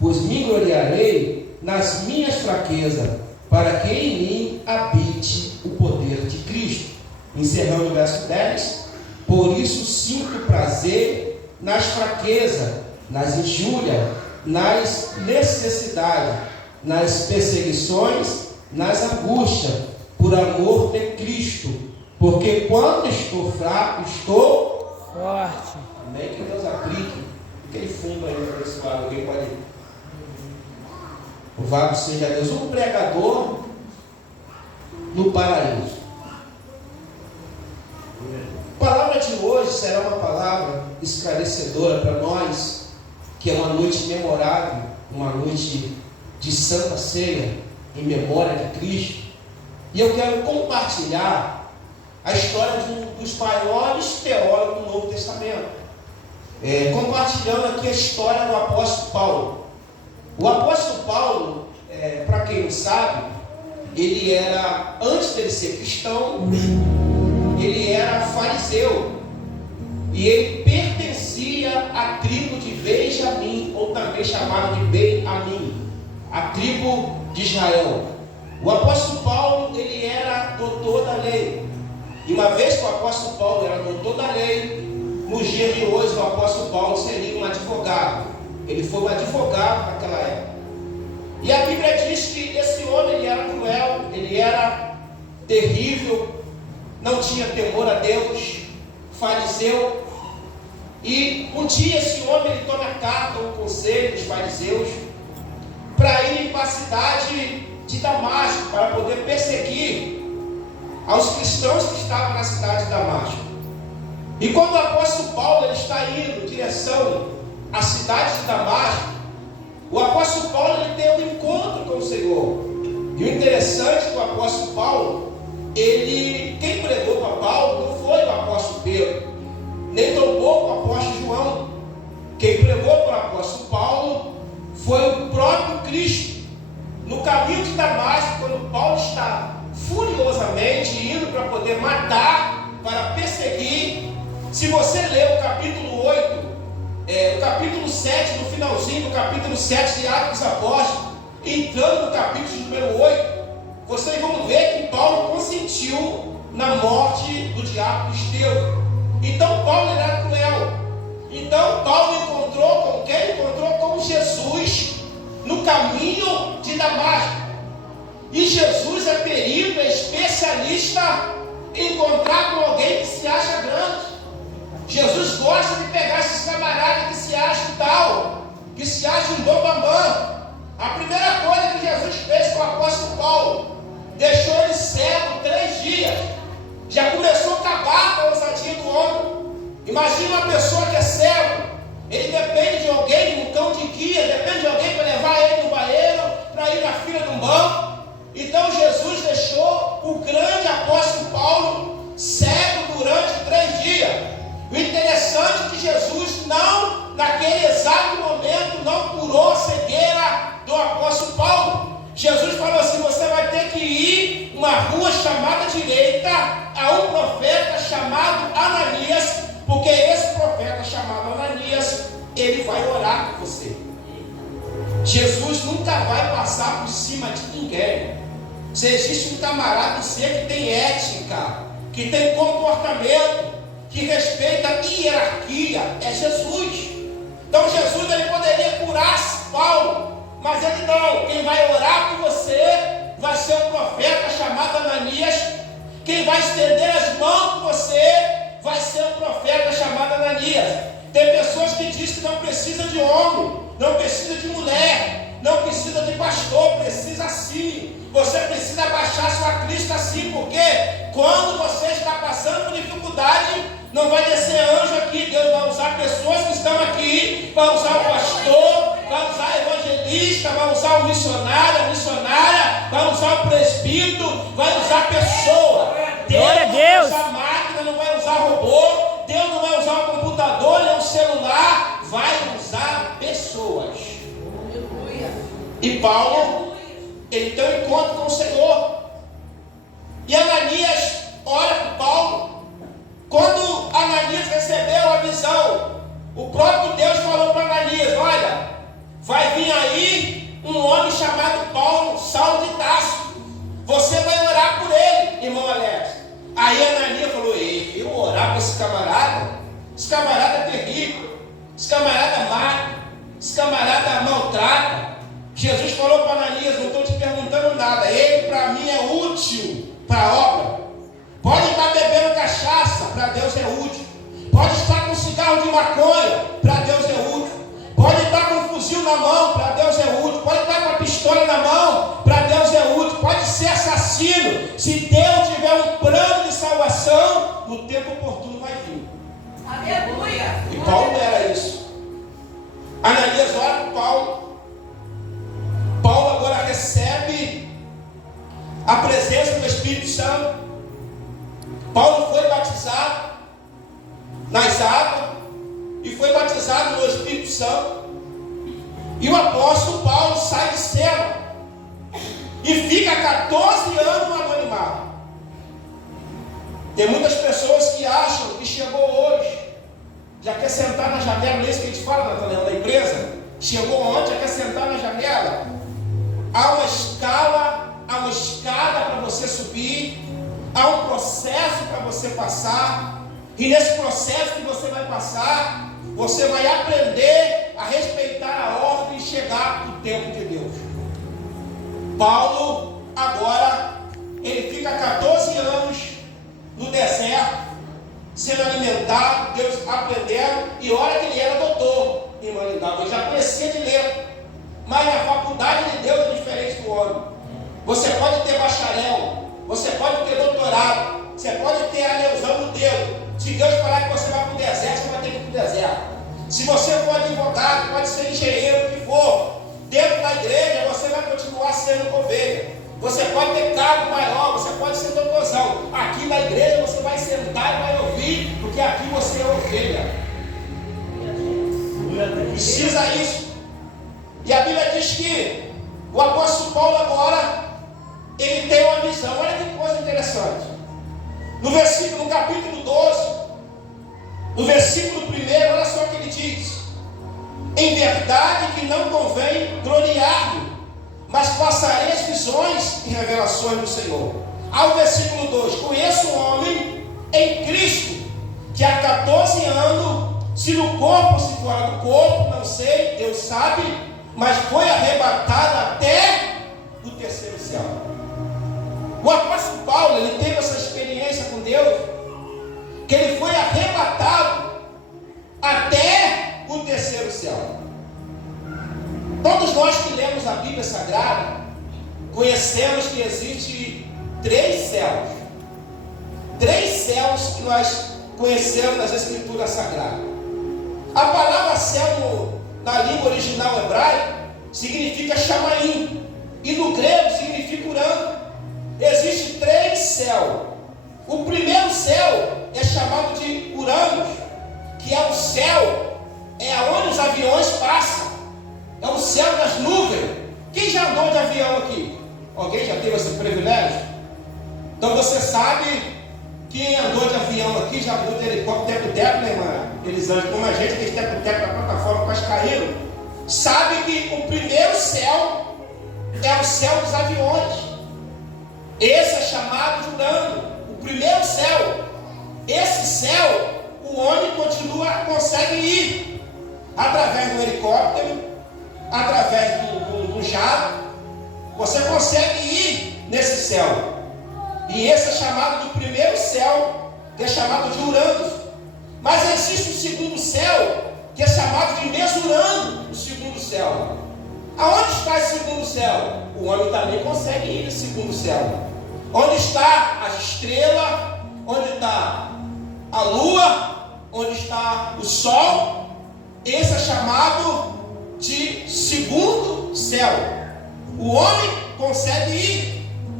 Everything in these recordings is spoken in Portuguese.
pois me gloriarei nas minhas fraquezas, para que em mim habite o poder de Cristo. Encerrando o verso 10, por isso sinto prazer nas fraquezas, nas injúrias, nas necessidades, nas perseguições, nas angústias, por amor de Cristo, porque quando estou fraco, estou forte. Amém? Que Deus aplique aquele fundo aí para esse vago. Alguém pode. Louvado seja Deus. Um pregador no paraíso. A palavra de hoje será uma palavra esclarecedora para nós, que é uma noite memorável, uma noite de Santa Ceia, em memória de Cristo. E eu quero compartilhar a história de um dos maiores teólogos do Novo Testamento. Compartilhando aqui a história do apóstolo Paulo. O apóstolo Paulo, para quem não sabe, ele era, antes de ele ser cristão, ele era fariseu. E ele pertencia à tribo de Benjamim, ou também chamado de Ben-Amim, a tribo de Israel. O apóstolo Paulo, ele era doutor da lei. E uma vez que o apóstolo Paulo era doutor da lei, nos dias de hoje o apóstolo Paulo seria um advogado. Ele foi um advogado naquela época. E a Bíblia diz que esse homem, ele era cruel, ele era terrível, não tinha temor a Deus, fariseu. E um dia esse homem, ele toma carta, um conselho dos fariseus, para ir para a cidade de Damasco, para poder perseguir aos cristãos que estavam na cidade de Damasco. E quando o apóstolo Paulo ele está indo em direção à cidade de Damasco, o apóstolo Paulo ele tem um encontro com o Senhor. E o interessante é que o apóstolo Paulo, quem pregou para Paulo não foi o apóstolo Pedro, nem tampouco o apóstolo João. Quem pregou para o apóstolo Paulo foi o próprio Cristo. No caminho de Damasco, quando Paulo está furiosamente indo para poder matar, para perseguir, se você ler o capítulo 8, o capítulo 7, no finalzinho do capítulo 7 de Atos dos Apóstolos, entrando no capítulo número 8, vocês vão ver que Paulo consentiu na morte do diabo Estevão. Então Paulo era cruel. Então Paulo encontrou com quem? Encontrou com Jesus no caminho de Damasco. E Jesus é perito, é especialista em encontrar com alguém que se acha grande. Jesus gosta de pegar esses camaradas que se acham tal, que se acham bambambam. A primeira coisa que Jesus fez com o apóstolo Paulo, deixou ele cego 3 dias. Já começou a acabar com a ousadia do homem. Imagina uma pessoa que é cego, ele depende de alguém, de um cão de guia, depende de alguém para levar ele no banheiro, para ir na fila de um banco. Então Jesus deixou o grande apóstolo Paulo cego durante 3 dias. O interessante é que Jesus não, naquele exato momento, não curou a cegueira do apóstolo Paulo. Jesus falou assim: você vai ter que ir uma rua chamada direita a um profeta chamado Ananias, porque esse profeta chamado Ananias, ele vai orar por você. Jesus nunca vai passar por cima de ninguém. Se existe um camarada seu que tem ética, que tem comportamento, que respeita a hierarquia, é Jesus. Então Jesus ele poderia curar Paulo, mas ele não. Quem vai orar por você vai ser um profeta chamado Ananias. Quem vai estender as mãos por você vai ser um profeta chamado Ananias. Tem pessoas que dizem que não precisa de homem, não precisa de mulher, não precisa de pastor, precisa sim. Você precisa baixar sua crista assim, porque quando você está passando por dificuldade, não vai descer anjo aqui. Deus vai usar pessoas que estão aqui, vai usar o pastor, vai usar o evangelista, vai usar o missionário, a missionária, vai usar o presbítero, vai usar pessoa. Deus não vai usar máquina, não vai usar robô, Deus não vai usar um computador, nem um celular, vai usar pessoas. E Paulo, ele tem um encontro com o Senhor. E Ananias ora para Paulo. Quando Ananias recebeu a visão, o próprio Deus falou para Ananias: olha, vai vir aí um homem chamado Paulo, Saulo de Tarso. Você vai orar por ele, irmão Alex. Aí Ananias falou: ei, eu orar por esse camarada? Esse camarada é terrível, esse camarada mata, esse camarada maltrata. Jesus falou para Ananias: não estou te perguntando nada, ele para mim é útil para a obra. Pode estar bebendo cachaça, para Deus é útil. Pode estar com cigarro de maconha, para Deus é útil. Pode estar com um fuzil na mão, para Deus é útil. Pode estar com a pistola na mão, para Deus é útil. Pode ser assassino. Se Deus tiver um plano de salvação, no tempo oportuno vai vir. Aleluia! E Paulo era isso. Ananias ora para Paulo. Paulo agora recebe a presença do Espírito Santo. Paulo foi batizado nas águas e foi batizado no Espírito Santo. E o apóstolo Paulo sai de cena e fica 14 anos no anonimato. Tem muitas pessoas que acham que chegou hoje, já quer sentar na janela. Não é isso que a gente fala na empresa? Chegou ontem, já quer sentar na janela. Há uma escala, há uma escada para você subir, há um processo para você passar. E nesse processo que você vai passar, você vai aprender a respeitar a ordem e chegar no tempo de Deus. Paulo, agora, ele fica 14 anos no deserto, sendo alimentado, Deus aprendendo, e olha que ele era doutor em humanidade, ele já conhecia de ler, mas a faculdade de Deus é diferente do homem. Você pode ter bacharel, você pode ter doutorado, você pode ter anelzão no dedo. Se Deus falar que você vai para o deserto, você vai ter que ir para o deserto. Se você for advogado, pode ser engenheiro, o que for, dentro da igreja você vai continuar sendo ovelha. Você pode ter cargo maior, você pode ser doutorzão. Aqui na igreja você vai sentar e vai ouvir, porque aqui você é ovelha. Precisa isso. E a Bíblia diz que o apóstolo Paulo agora, ele tem uma visão. Olha que coisa interessante. No capítulo 12, no versículo 1, olha só o que ele diz: em verdade que não convém gloriar-me, mas passarei as visões e revelações do Senhor. Ao versículo 2: conheço um homem em Cristo, que há 14 anos, se no corpo ou se fora do corpo, não sei, Deus sabe, mas foi arrebatado até o terceiro céu. O apóstolo Paulo, ele teve essa experiência com Deus, que ele foi arrebatado até o terceiro céu. Todos nós que lemos a Bíblia Sagrada, conhecemos que existe 3 céus. 3 céus que nós conhecemos nas Escrituras Sagradas. A palavra céu na língua original hebraica significa chamaim, e no grego significa urano. Existem 3 céus. O primeiro céu é chamado de Uranus, que é o céu, é onde os aviões passam, é o céu das nuvens. Quem já andou de avião aqui? Alguém já teve esse privilégio? Então você sabe, quem andou de avião aqui, já andou de helicóptero, teco-teco, né, irmã? Eles andam como a gente, que teco-teco na plataforma quase caindo. Sabe que o primeiro céu é o céu dos aviões. Esse é chamado de Urano, o primeiro céu. Esse céu, o homem consegue ir através do helicóptero, através do jato. Você consegue ir nesse céu. E esse é chamado do primeiro céu, que é chamado de Urano. Mas existe um segundo céu, que é chamado de Mesurano, o segundo céu. Aonde está esse segundo céu? O homem também consegue ir nesse segundo céu. Onde está as estrelas, onde está a lua, onde está o sol. Esse é chamado de segundo céu. O homem consegue ir.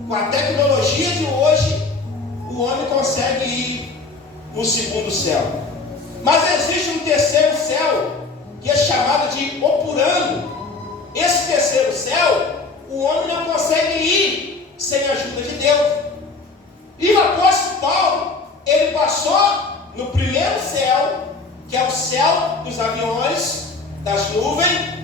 Com a tecnologia de hoje, o homem consegue ir no segundo céu. Mas existe um terceiro céu, que é chamado de Opurano. Esse terceiro céu, o homem não consegue ir sem a ajuda de Deus. E o apóstolo Paulo, ele passou no primeiro céu, que é o céu dos aviões, das nuvens,